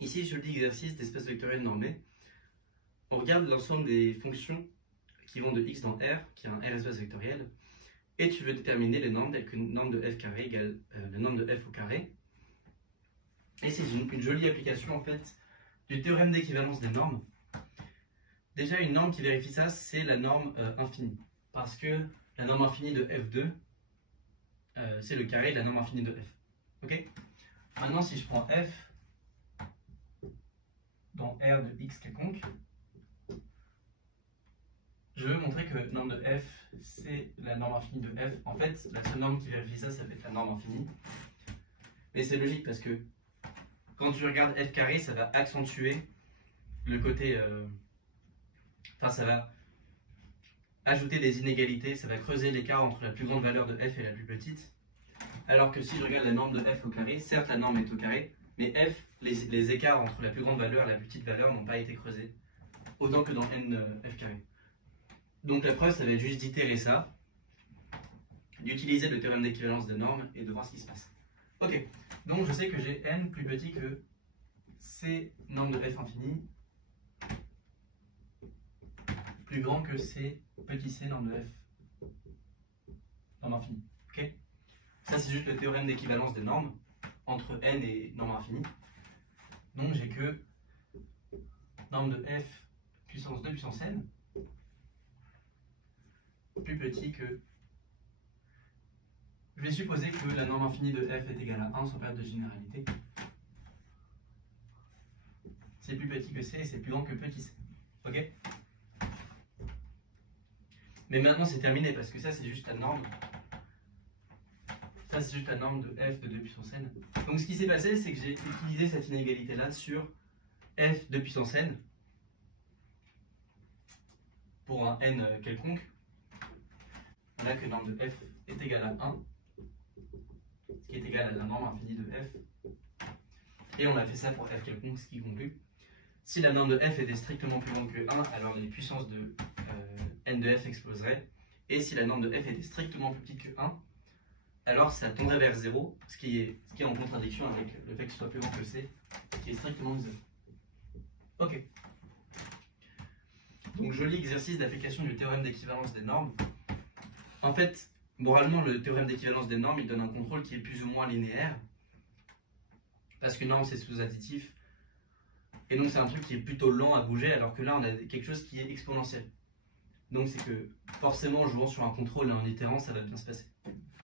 Ici, joli exercice d'espace vectoriel normé. On regarde l'ensemble des fonctions qui vont de x dans R, qui est un R espace vectoriel, et tu veux déterminer les normes telles que norme de f carré égale la norme de f au carré. Et c'est une jolie application en fait du théorème d'équivalence des normes. Déjà, une norme qui vérifie ça, c'est la norme infinie. Parce que la norme infinie de f2, c'est le carré de la norme infinie de f. Ok? Maintenant, si je prends f dans R de x quelconque, je veux montrer que norme de f, c'est la norme infinie de f. En fait, la seule norme qui vérifie ça, ça va être la norme infinie. Mais c'est logique parce que quand tu regardes f carré, ça va accentuer le côté... Enfin, ça va ajouter des inégalités, ça va creuser l'écart entre la plus grande valeur de f et la plus petite. Alors que si je regarde la norme de f au carré, certes la norme est au carré, mais f, les écarts entre la plus grande valeur et la plus petite valeur n'ont pas été creusés, autant que dans n f carré. Donc la preuve, ça va être juste d'itérer ça, d'utiliser le théorème d'équivalence des normes et de voir ce qui se passe. Ok, donc je sais que j'ai n plus petit que c norme de f infini plus grand que c petit c norme de f norme infinie. Ok, ça c'est juste le théorème d'équivalence des normes entre n et norme infinie. Donc j'ai que norme de f puissance 2 puissance n plus petit que... Je vais supposer que la norme infinie de f est égale à 1 sans perte de généralité. C'est plus petit que c et c'est plus grand que petit c. Ok? Mais maintenant c'est terminé parce que ça c'est juste la norme. Ça c'est juste la norme de f de 2 puissance n. Donc ce qui s'est passé, c'est que j'ai utilisé cette inégalité là sur f de puissance n pour un n quelconque. Voilà que norme de f est égale à 1, ce qui est égal à la norme infinie de f. Et on a fait ça pour f quelconque, ce qui conclut. Si la norme de f était strictement plus grande que 1, alors les puissances de n de f exploseraient. Et si la norme de f était strictement plus petite que 1, alors ça tendrait vers 0, ce qui est en contradiction avec le fait que ce soit plus grand que c, qui est strictement 0. Ok. Donc joli exercice d'application du théorème d'équivalence des normes. En fait, moralement, le théorème d'équivalence des normes, il donne un contrôle qui est plus ou moins linéaire. Parce qu'une norme, c'est sous-additif. Et donc, c'est un truc qui est plutôt lent à bouger, alors que là, on a quelque chose qui est exponentiel. Donc, c'est que forcément, en jouant sur un contrôle et en itérant, ça va bien se passer.